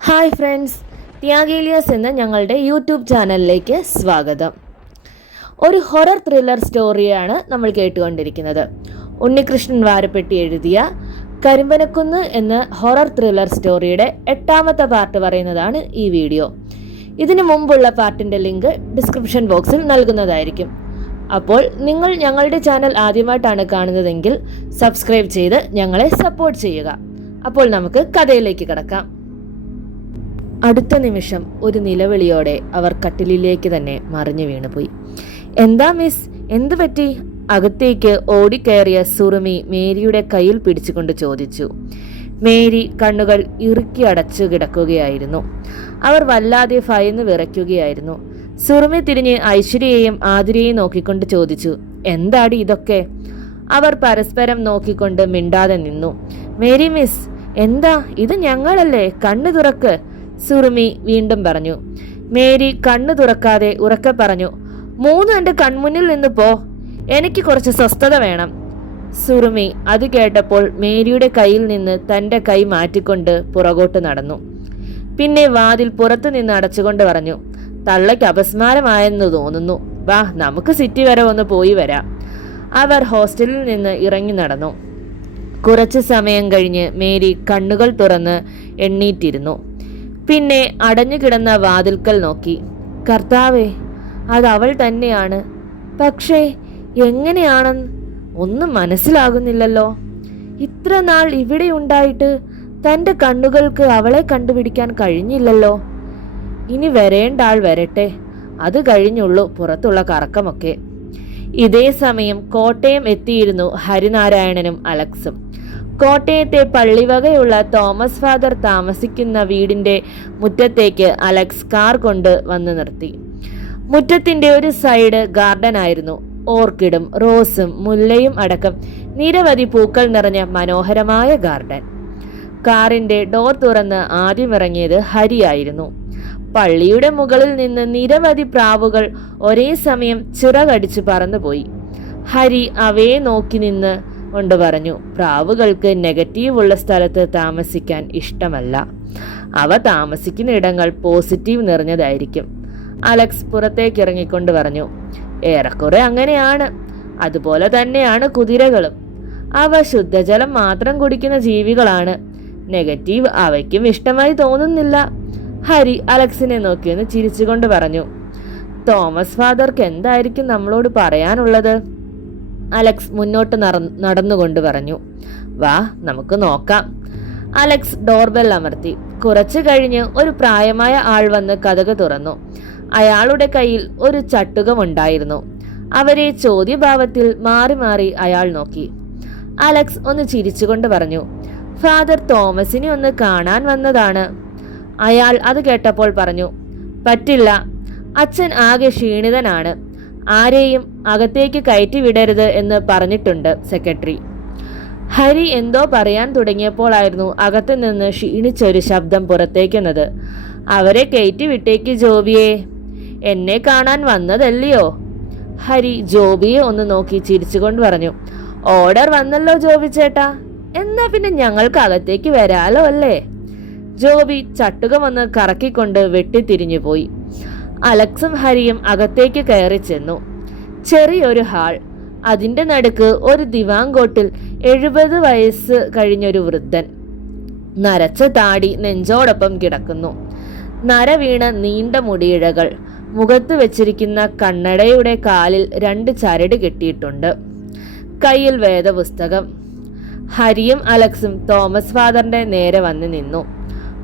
Hi friends ത്യാഗേലിയസ് എന്ന ഞങ്ങളുടെ YouTube ചാനലിലേക്ക് സ്വാഗതം. ഒരു ഹൊറർ ത്രില്ലർ സ്റ്റോറിയാണ് നമ്മൾ കേട്ടുകൊണ്ടിരിക്കുന്നത്. ഉണ്ണികൃഷ്ണൻ വാരപ്പെട്ടി എഴുതിയ കരിമ്പനക്കുന്ന് എന്ന ഹൊറർ ത്രില്ലർ സ്റ്റോറിയുടെ എട്ടാമത്തെ പാർട്ട് പറയുന്നതാണ് ഈ വീഡിയോ. ഇതിനു മുമ്പുള്ള പാർട്ടിന്റെ ലിങ്ക് ഡിസ്ക്രിപ്ഷൻ ബോക്സിൽ നൽകുന്നതായിരിക്കും. അപ്പോൾ നിങ്ങൾ ഞങ്ങളുടെ ചാനൽ ആദ്യമായിട്ടാണ് കാണുന്നതെങ്കിൽ സബ്സ്ക്രൈബ് ചെയ്ത് ഞങ്ങളെ സപ്പോർട്ട് ചെയ്യുക. അപ്പോൾ നമുക്ക് കഥയിലേക്ക് കിടക്കാം. അടുത്ത നിമിഷം ഒരു നിലവിളിയോടെ അവർ കട്ടിലിലേക്ക് തന്നെ മറിഞ്ഞു വീണുപോയി. എന്താ മിസ്? എന്തു പറ്റി? അകത്തേക്ക് ഓടിക്കയറിയ സുറുമി മേരിയുടെ കയ്യിൽ പിടിച്ചുകൊണ്ട് ചോദിച്ചു. മേരി കണ്ണുകൾ ഇറുക്കി അടച്ചു കിടക്കുകയായിരുന്നു. അവർ വല്ലാതെ ഭയന്ന് വിറയ്ക്കുകയായിരുന്നു. സുറുമി തിരിഞ്ഞ് ഐശ്വര്യയെയും ആതിരയെയും നോക്കിക്കൊണ്ട് ചോദിച്ചു എന്താടി ഇതൊക്കെ? അവർ പരസ്പരം നോക്കിക്കൊണ്ട് മിണ്ടാതെ നിന്നു. മേരി മിസ് എന്താ? ഇത് ഞങ്ങളല്ലേ? കണ്ണു തുറക്ക്. സുറുമി വീണ്ടും പറഞ്ഞു മേരി കണ്ണു തുറക്കാതെ ഉറക്കെ പറഞ്ഞു മൂന്ന് എന്റെ കൺമുന്നിൽ നിന്ന് പോ എനിക്ക് കുറച്ച് സ്വസ്ഥത വേണം. സുറുമി അത് കേട്ടപ്പോൾ മേരിയുടെ കയ്യിൽ നിന്ന് തന്റെ കൈ മാറ്റിക്കൊണ്ട് പുറകോട്ട് നടന്നു. പിന്നെ വാതിൽ പുറത്തു നിന്ന് അടച്ചുകൊണ്ട് പറഞ്ഞു തള്ളയ്ക്ക് അപസ്മാരമായെന്ന് തോന്നുന്നു. വാ നമുക്ക് സിറ്റി വരെ ഒന്ന് പോയി വരാം. അവർ ഹോസ്റ്റലിൽ നിന്ന് ഇറങ്ങി നടന്നു. കുറച്ച് സമയം കഴിഞ്ഞ് മേരി കണ്ണുകൾ തുറന്ന് എണ്ണീറ്റിരുന്നു. പിന്നെ അടഞ്ഞുകിടന്ന വാതിൽക്കൽ നോക്കി. കർത്താവേ അത് അവൾ തന്നെയാണ്. പക്ഷേ എങ്ങനെയാണെന്ന് ഒന്നും മനസ്സിലാകുന്നില്ലല്ലോ. ഇത്ര നാൾ ഇവിടെ ഉണ്ടായിട്ട് തന്റെ കണ്ണുകൾക്ക് അവളെ കണ്ടുപിടിക്കാൻ കഴിഞ്ഞില്ലല്ലോ. ഇനി വരേണ്ട ആൾ വരട്ടെ. അത് കഴിഞ്ഞുള്ളൂ പുറത്തുള്ള കറക്കമൊക്കെ. ഇതേ സമയം കോട്ടയം എത്തിയിരുന്നു ഹരിനാരായണനും അലക്സും. കോട്ടയത്തെ പള്ളിവകയുള്ള തോമസ് ഫാദർ താമസിക്കുന്ന വീടിന്റെ മുറ്റത്തേക്ക് അലക്സ് കാർ കൊണ്ട് വന്ന് നിർത്തി. മുറ്റത്തിന്റെ ഒരു സൈഡ് ഗാർഡൻ ആയിരുന്നു. ഓർക്കിഡും റോസും മുല്ലയും അടക്കം നിരവധി പൂക്കൾ നിറഞ്ഞ മനോഹരമായ ഗാർഡൻ. കാറിന്റെ ഡോർ തുറന്ന് ആദ്യം ഇറങ്ങിയത് ഹരിയായിരുന്നു പള്ളിയുടെ മുകളിൽ നിന്ന് നിരവധി പ്രാവുകൾ ഒരേ സമയം ചിറകടിച്ച് പറന്നുപോയി. ഹരി അവയെ നോക്കി നിന്ന് കൊണ്ട് പറഞ്ഞു പ്രാവുകൾക്ക് നെഗറ്റീവ് ഉള്ള സ്ഥലത്ത് താമസിക്കാൻ ഇഷ്ടമല്ല. അവ താമസിക്കുന്ന ഇടങ്ങൾ പോസിറ്റീവ് നിറഞ്ഞതായിരിക്കും. അലക്സ് പുറത്തേക്ക് ഇറങ്ങിക്കൊണ്ട് പറഞ്ഞു ഏറെക്കുറെ അങ്ങനെയാണ്. അതുപോലെ തന്നെയാണ് കുതിരകളും. അവ ശുദ്ധജലം മാത്രം കുടിക്കുന്ന ജീവികളാണ്. നെഗറ്റീവ് അവയ്ക്കും ഇഷ്ടമായി തോന്നുന്നില്ല. ഹരി അലക്സിനെ നോക്കിയൊന്ന് ചിരിച്ചുകൊണ്ട് പറഞ്ഞു തോമസ് ഫാദർക്ക് എന്തായിരിക്കും നമ്മളോട് പറയാനുള്ളത്? അലക്സ് മുന്നോട്ട് നട- നടന്നുകൊണ്ട് പറഞ്ഞു വാ നമുക്ക് നോക്കാം. അലക്സ് ഡോർബെൽ അമർത്തി. കുറച്ചു കഴിഞ്ഞ് ഒരു പ്രായമായ ആൾ വന്ന് കഥക് തുറന്നു. അയാളുടെ കയ്യിൽ ഒരു ചട്ടുകമുണ്ടായിരുന്നു. അവരെ ചോദ്യഭാവത്തിൽ മാറി മാറി അയാൾ നോക്കി. അലക്സ് ഒന്ന് ചിരിച്ചുകൊണ്ട് പറഞ്ഞു ഫാദർ തോമസിനെ ഒന്ന് കാണാൻ വന്നതാണ്. അയാൾ അത് കേട്ടപ്പോൾ പറഞ്ഞു പറ്റില്ല. അച്ഛൻ ആകെ ക്ഷീണിതനാണ്. ആരെയും അകത്തേക്ക് കയറ്റിവിടരുത് എന്ന് പറഞ്ഞിട്ടുണ്ട് സെക്രട്ടറി. ഹരി എന്തോ പറയാൻ തുടങ്ങിയപ്പോഴായിരുന്നു അകത്തു നിന്ന് ക്ഷീണിച്ചൊരു ശബ്ദം പുറത്തേക്കുന്നത്. അവരെ കയറ്റി വിട്ടേക്ക് ജോബിയെ. എന്നെ കാണാൻ വന്നതല്ലയോ? ഹരി ജോബിയെ ഒന്ന് നോക്കി ചിരിച്ചുകൊണ്ട് പറഞ്ഞു. ഓർഡർ വന്നല്ലോ ജോബി ചേട്ടാ. എന്നാ പിന്നെ ഞങ്ങൾക്ക് അകത്തേക്ക് വരാലോ അല്ലേ? ജോബി ചട്ടുകം വന്ന് കറക്കിക്കൊണ്ട് വെട്ടിത്തിരിഞ്ഞു പോയി അലക്സും ഹരിയും അകത്തേക്ക് കയറി ചെന്നു. ചെറിയൊരു ഹാൾ. അതിന്റെ നടുക്ക് ഒരു ദിവാങ്കോട്ടിൽ എഴുപത് വയസ്സ് കഴിഞ്ഞൊരു വൃദ്ധൻ. നരച്ച താടി നെഞ്ചോടൊപ്പം കിടക്കുന്നു. നരവീണ നീണ്ട മുടിയിഴകൾ. മുഖത്ത് വെച്ചിരിക്കുന്ന കണ്ണടയുടെ കാലിൽ രണ്ട് ചരട് കെട്ടിയിട്ടുണ്ട്. കയ്യിൽ വേദപുസ്തകം. ഹരിയും അലക്സും തോമസ് ഫാദറിന്റെ നേരെ വന്ന് നിന്നു.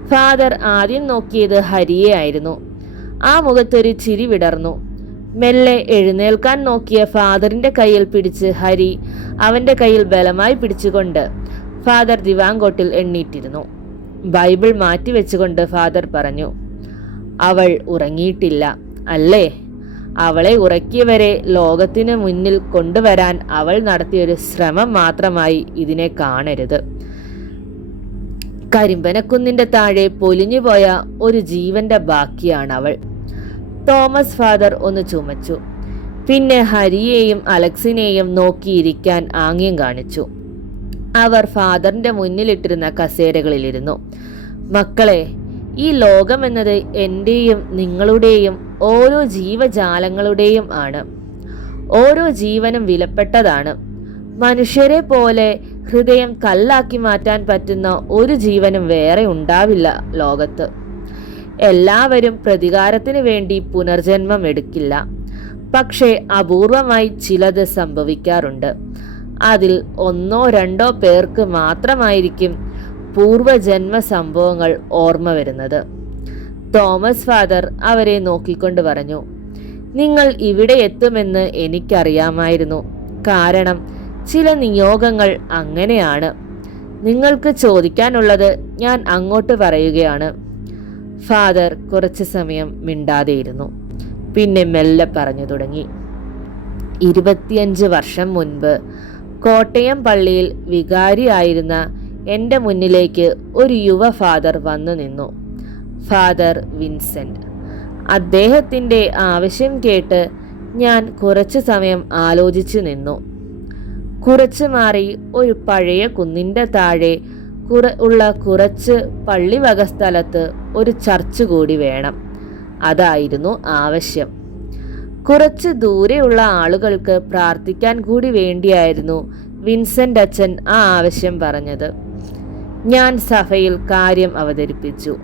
ഫാദർ ആദ്യം നോക്കിയത് ഹരിയെ ആയിരുന്നു. ആ മുഖത്തൊരു ചിരി വിടർന്നു. മെല്ലെ എഴുന്നേൽക്കാൻ നോക്കിയ ഫാദറിന്റെ കയ്യിൽ പിടിച്ച് ഹരി അവന്റെ കയ്യിൽ ബലമായി പിടിച്ചുകൊണ്ട് ഫാദർ ദിവാങ്കോട്ടിൽ എണ്ണീറ്റിരുന്നു. ബൈബിൾ മാറ്റിവെച്ചുകൊണ്ട് ഫാദർ പറഞ്ഞു അവൾ ഉറങ്ങിയിട്ടില്ല അല്ലേ? അവളെ ഉറക്കിയവരെ ലോകത്തിന് മുന്നിൽ കൊണ്ടുവരാൻ അവൾ നടത്തിയൊരു ശ്രമം മാത്രമായി ഇതിനെ കാണരുത്. കരിമ്പനക്കുന്നിന്റെ താഴെ പൊലിഞ്ഞുപോയ ഒരു ജീവന്റെ ബാക്കിയാണ് അവൾ തോമസ് ഫാദർ ഒന്ന് ചുമച്ചു. പിന്നെ ഹരിയെയും അലക്സിനെയും നോക്കിയിരിക്കാൻ ആംഗ്യം കാണിച്ചു. അവർ ഫാദറിന്റെ മുന്നിലിട്ടിരുന്ന കസേരകളിലിരുന്നു. മക്കളെ ഈ ലോകം എന്നത് എന്റെയും നിങ്ങളുടെയും ഓരോ ജീവജാലങ്ങളുടെയും ആണ്. ഓരോ ജീവനും വിലപ്പെട്ടതാണ്. മനുഷ്യരെ പോലെ ഹൃദയം കല്ലാക്കി മാറ്റാൻ പറ്റുന്ന ഒരു ജീവനും വേറെ ഉണ്ടാവില്ല ലോകത്ത്. എല്ലാവരും പ്രതികാരത്തിന് വേണ്ടി പുനർജന്മം എടുക്കില്ല. പക്ഷേ അപൂർവമായി ചിലത് സംഭവിക്കാറുണ്ട്. അതിൽ ഒന്നോ രണ്ടോ പേർക്ക് മാത്രമായിരിക്കും പൂർവജന്മ സംഭവങ്ങൾ ഓർമ്മ വരുന്നത്. തോമസ് ഫാദർ അവരെ നോക്കിക്കൊണ്ട് പറഞ്ഞു നിങ്ങൾ ഇവിടെ എത്തുമെന്ന് എനിക്കറിയാമായിരുന്നു. കാരണം ചില നിയോഗങ്ങൾ അങ്ങനെയാണ്. നിങ്ങൾക്ക് ചോദിക്കാനുള്ളത് ഞാൻ അങ്ങോട്ട് പറയുകയാണ്. ഫാദർ കുറച്ച് സമയം മിണ്ടാതെയിരുന്നു. പിന്നെ മെല്ലെ പറഞ്ഞു തുടങ്ങി. ഇരുപത്തിയഞ്ച് വർഷം മുൻപ് കോട്ടയം പള്ളിയിൽ വികാരിയായിരുന്ന എന്റെ മുന്നിലേക്ക് ഒരു യുവ ഫാദർ വന്നു നിന്നു. Father Vincent. അദ്ദേഹത്തിന്റെ ആവശ്യം കേട്ട് ഞാൻ കുറച്ചു സമയം ആലോചിച്ചു നിന്നു. കുറച്ചു മാറി ഒരു പഴയ കുന്നിന്റെ താഴെ കുറ ഉള്ള കുറച്ച് പള്ളിവക സ്ഥലത്ത് ഒരു ചർച്ച് കൂടി വേണം. അതായിരുന്നു ആവശ്യം. കുറച്ച് ദൂരെയുള്ള ആളുകൾക്ക് പ്രാർത്ഥിക്കാൻ കൂടി വേണ്ടിയായിരുന്നു വിൻസെന്റ് അച്ഛൻ ആ ആവശ്യം പറഞ്ഞത്. ഞാൻ സഭയിൽ കാര്യം അവതരിപ്പിച്ചു.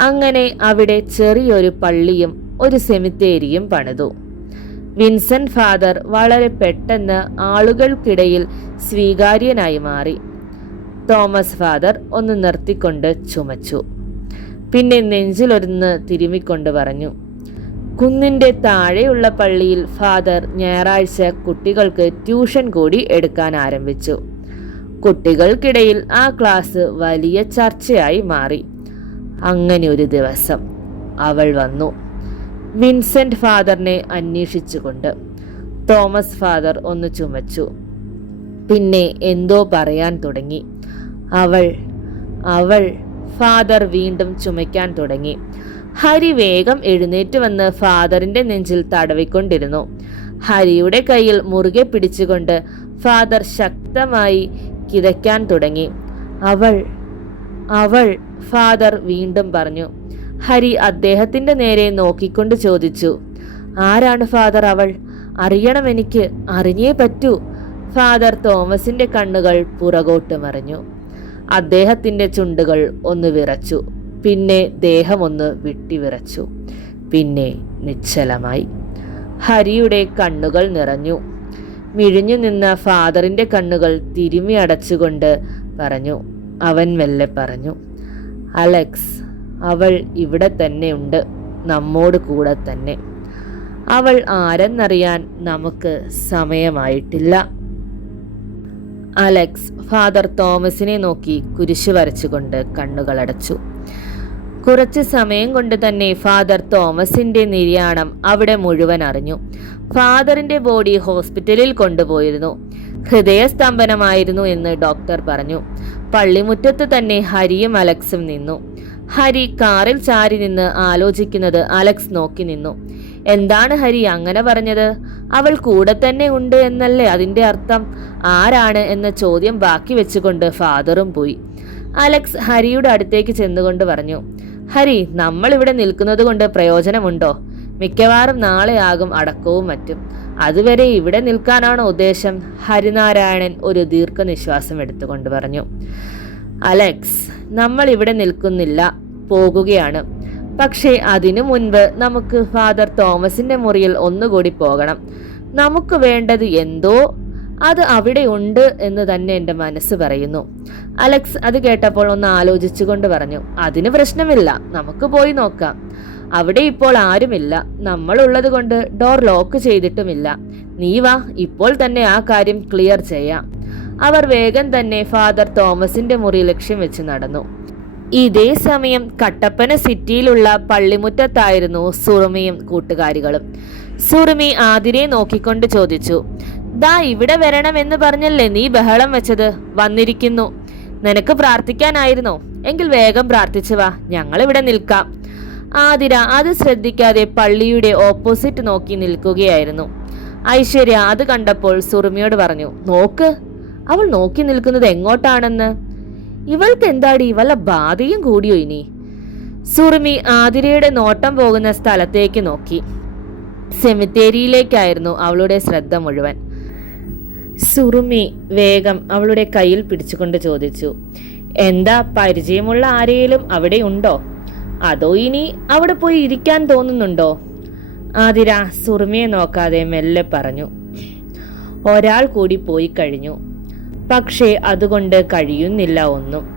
അങ്ങനെ അവിടെ ചെറിയൊരു പള്ളിയും ഒരു സെമിത്തേരിയും പണിതു. വിൻസെന്റ് ഫാദർ വളരെ പെട്ടെന്ന് ആളുകൾക്കിടയിൽ സ്വീകാര്യനായി മാറി. തോമസ് ഫാദർ ഒന്ന് നിർത്തിക്കൊണ്ട് ചുമച്ചു. പിന്നെ നെഞ്ചിലൊരുന്ന് തിരുമിക്കൊണ്ട് പറഞ്ഞു കുന്നിന്റെ താഴെയുള്ള പള്ളിയിൽ ഫാദർ ഞായറാഴ്ച കുട്ടികൾക്ക് ട്യൂഷൻ കൂടി എടുക്കാൻ ആരംഭിച്ചു. കുട്ടികൾക്കിടയിൽ ആ ക്ലാസ് വലിയ ചർച്ചയായി മാറി. അങ്ങനെ ഒരു ദിവസം അവൾ വന്നു. വിൻസെന്റ് ഫാദറിനെ അന്വേഷിച്ചുകൊണ്ട് തോമസ് ഫാദർ ഒന്ന് ചുമച്ചു. പിന്നെ എന്തോ പറയാൻ തുടങ്ങി. അവൾ അവൾ ഫാദർ വീണ്ടും ചുമയ്ക്കാൻ തുടങ്ങി. ഹരി വേഗം എഴുന്നേറ്റ് വന്ന് ഫാദറിന്റെ നെഞ്ചിൽ തടവിക്കൊണ്ടിരുന്നു. ഹരിയുടെ കയ്യിൽ മുറുകെ പിടിച്ചുകൊണ്ട് ഫാദർ ശക്തമായി കിതയ്ക്കാൻ തുടങ്ങി. അവൾ അവൾ ഫാദർ വീണ്ടും പറഞ്ഞു. ഹരി അദ്ദേഹത്തിന്റെ നേരെ നോക്കിക്കൊണ്ട് ചോദിച്ചു ആരാണ് ഫാദർ അവൾ? അറിയണം എനിക്ക് അറിഞ്ഞേ പറ്റൂ. ഫാദർ തോമസിന്റെ കണ്ണുകൾ പുറകോട്ട് മറിഞ്ഞു. അദ്ദേഹത്തിന്റെ ചുണ്ടുകൾ ഒന്ന് വിറച്ചു. പിന്നെ ദേഹമൊന്ന് വിട്ടിവിറച്ചു പിന്നെ നിശ്ചലമായി. ഹരിയുടെ കണ്ണുകൾ നിറഞ്ഞു. മിഴിഞ്ഞു നിന്ന ഫാദറിന്റെ കണ്ണുകൾ തിരുമി അടച്ചുകൊണ്ട് പറഞ്ഞു. അവൻ മെല്ലെ പറഞ്ഞു. അലക്സ് അവൾ ഇവിടെ തന്നെ ഉണ്ട്. നമ്മോട് കൂടെ തന്നെ. അവൾ ആരെന്നറിയാൻ നമുക്ക് സമയമായിട്ടില്ല. അലക്സ് ഫാദർ തോമസിനെ നോക്കി കുരിശു വരച്ചുകൊണ്ട് കണ്ണുകളടച്ചു. കുറച്ച് സമയം കൊണ്ട് തന്നെ ഫാദർ തോമസിന്റെ നിര്യാണം അവിടെ മുഴുവൻ അറിഞ്ഞു. ഫാദറിന്റെ ബോഡി ഹോസ്പിറ്റലിൽ കൊണ്ടുപോയിരുന്നു. ഹൃദയസ്തംഭനമായിരുന്നു എന്ന് ഡോക്ടർ പറഞ്ഞു. പള്ളിമുറ്റത്ത് തന്നെ ഹരിയും അലക്സും നിന്നു. ഹരി കാറിൽ ചാരി നിന്ന് ആലോചിക്കുന്നത് അലക്സ് നോക്കി നിന്നു. എന്താണ് ഹരി അങ്ങനെ പറഞ്ഞത്? അവൾ കൂടെ തന്നെ ഉണ്ട് എന്നല്ലേ അതിന്റെ അർത്ഥം? ആരാണ് എന്ന ചോദ്യം ബാക്കി വെച്ചുകൊണ്ട് ഫാദറും പോയി. അലക്സ് ഹരിയുടെ അടുത്തേക്ക് ചെന്നുകൊണ്ട് പറഞ്ഞു ഹരി നമ്മൾ ഇവിടെ നിൽക്കുന്നത് കൊണ്ട് പ്രയോജനമുണ്ടോ? മിക്കവാറും നാളെയാകും അടക്കവും മറ്റും. അതുവരെ ഇവിടെ നിൽക്കാനാണ് ഉദ്ദേശം? ഹരിനാരായണൻ ഒരു ദീർഘനിശ്വാസം എടുത്തുകൊണ്ട് പറഞ്ഞു അലക്സ് നമ്മൾ ഇവിടെ നിൽക്കുന്നില്ല. പോകുകയാണ്. പക്ഷേ അതിനു മുൻപ് നമുക്ക് ഫാദർ തോമസിന്റെ മുറിയിൽ ഒന്നുകൂടി പോകണം. നമുക്ക് വേണ്ടത് എന്തോ? അത് അവിടെ ഉണ്ട് എന്ന് തന്നെ എന്റെ മനസ്സ് പറയുന്നു. അലക്സ് അത് കേട്ടപ്പോൾ ഒന്ന് ആലോചിച്ചുകൊണ്ട് പറഞ്ഞു അതിന് പ്രശ്നമില്ല നമുക്ക് പോയി നോക്കാം. അവിടെ ഇപ്പോൾ ആരുമില്ല നമ്മൾ ഉള്ളത് കൊണ്ട് ഡോർ ലോക്ക് ചെയ്തിട്ടുമില്ല. നീ വാ ഇപ്പോൾ തന്നെ ആ കാര്യം ക്ലിയർ ചെയ്യാം. അവർ വേഗം തന്നെ ഫാദർ തോമസിന്റെ മുറി ലക്ഷ്യം വെച്ച് നടന്നു. ഇതേ സമയം കട്ടപ്പന സിറ്റിയിലുള്ള പള്ളിമുറ്റത്തായിരുന്നു സുറുമിയും കൂട്ടുകാരികളും. സുറുമി ആതിരെ നോക്കിക്കൊണ്ട് ചോദിച്ചു ദാ ഇവിടെ വരണമെന്ന് പറഞ്ഞല്ലേ നീ ബഹളം വെച്ചത്? വന്നിരിക്കുന്നു. നിനക്ക് പ്രാർത്ഥിക്കാനായിരുന്നോ? എങ്കിൽ വേഗം പ്രാർത്ഥിച്ചു വാ ഞങ്ങൾ ഇവിടെ നിൽക്കാം. ആതിര അത് ശ്രദ്ധിക്കാതെ പള്ളിയുടെ ഓപ്പോസിറ്റ് നോക്കി നിൽക്കുകയായിരുന്നു. ഐശ്വര്യ അത് കണ്ടപ്പോൾ സുറുമിയോട് പറഞ്ഞു നോക്ക് അവൾ നോക്കി നിൽക്കുന്നത് എങ്ങോട്ടാണെന്ന്? ഇവൾക്ക് എന്താടി വല്ല ബാധയും കൂടിയോ ഇനി? സുറുമി ആതിരയുടെ നോട്ടം പോകുന്ന സ്ഥലത്തേക്ക് നോക്കി. സെമിത്തേരിയിലേക്കായിരുന്നു അവളുടെ ശ്രദ്ധ മുഴുവൻ. സുറുമി വേഗം അവളുടെ കയ്യിൽ പിടിച്ചുകൊണ്ട് ചോദിച്ചു എന്താ പരിചയമുള്ള ആരെയും അവിടെ ഉണ്ടോ? അതോ ഇനി അവിടെ പോയി ഇരിക്കാൻ തോന്നുന്നുണ്ടോ? ആതിര സുറുമിയെ നോക്കാതെ മെല്ലെ പറഞ്ഞു ഒരാൾ കൂടി പോയി കഴിഞ്ഞു. പക്ഷേ അതുകൊണ്ട് കഴിയുന്നില്ല ഒന്നും.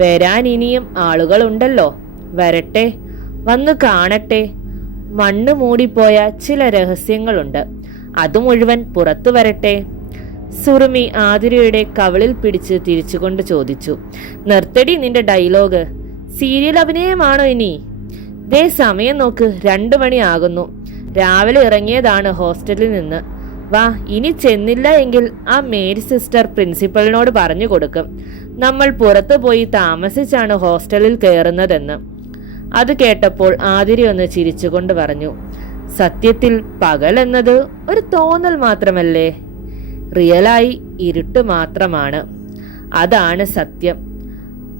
വരാൻ ഇനിയും ആളുകളുണ്ടല്ലോ. വരട്ടെ വന്ന് കാണട്ടെ. മണ്ണ് മൂടിപ്പോയ ചില രഹസ്യങ്ങളുണ്ട്. അത് മുഴുവൻ പുറത്തു വരട്ടെ. സുറുമി ആതിരയുടെ കവളിൽ പിടിച്ച് തിരിച്ചുകൊണ്ട് ചോദിച്ചു. നിർത്തടി നിന്റെ ഡയലോഗ്. സീരിയൽ അഭിനയമാണോ ഇനി? ദേ സമയം നോക്ക് രണ്ടു മണിയാകുന്നു രാവിലെ ഇറങ്ങിയതാണ് ഹോസ്റ്റലിൽ നിന്ന്. വാ ഇനി ചെന്നില്ല എങ്കിൽ ആ മേരി സിസ്റ്റർ പ്രിൻസിപ്പലിനോട് പറഞ്ഞു കൊടുക്കും. നമ്മൾ പുറത്തു പോയി താമസിച്ചാണ് ഹോസ്റ്റലിൽ കയറുന്നതെന്ന്. അത് കേട്ടപ്പോൾ ആതിരി ഒന്ന് ചിരിച്ചുകൊണ്ട് പറഞ്ഞു സത്യത്തിൽ പകൽ എന്നത് ഒരു തോന്നൽ മാത്രമല്ലേ? റിയലായി ഇരുട്ട് മാത്രമാണ്. അതാണ് സത്യം.